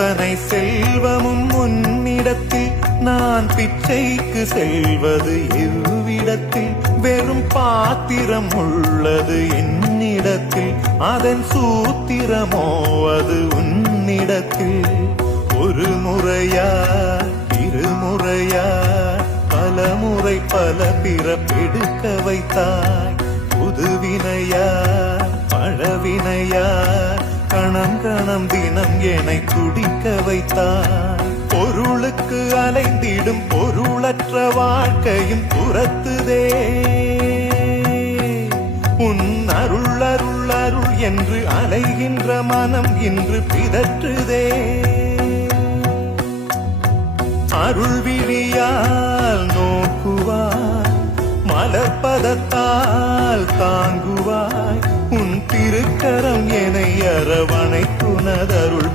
அத்தனை செல்வமும் உன்னிடத்தில் நான் பிச்சைக்கு செல்வது எவ்விடத்தில் வெறும் பாத்திரம் உள்ளது என்னிடத்தில் அதன் சூத்திரமோ அது உன்னிடத்தில் ஒரு முறையா இருமுறையா பல முறை பல பிறப்பெடுக்க வைத்தாய் புதுவினையா பழவினையா கணம் கணம் தினம் என்னை துடிக்க வைத்தாய் பொருளுக்கு அலைந்திடும் பொருளற்ற வாழ்க்கையும் துரத்துதே உன் அருள் அருள் அருள் என்று அலைகின்ற மனம் இன்று பிதற்றுதே அருள் விழியால் நோக்குவாய் மலர்பதத்தால் தாங்குவாய் உன் திருக்கரம் என்னை அரவணைக்குனதருள்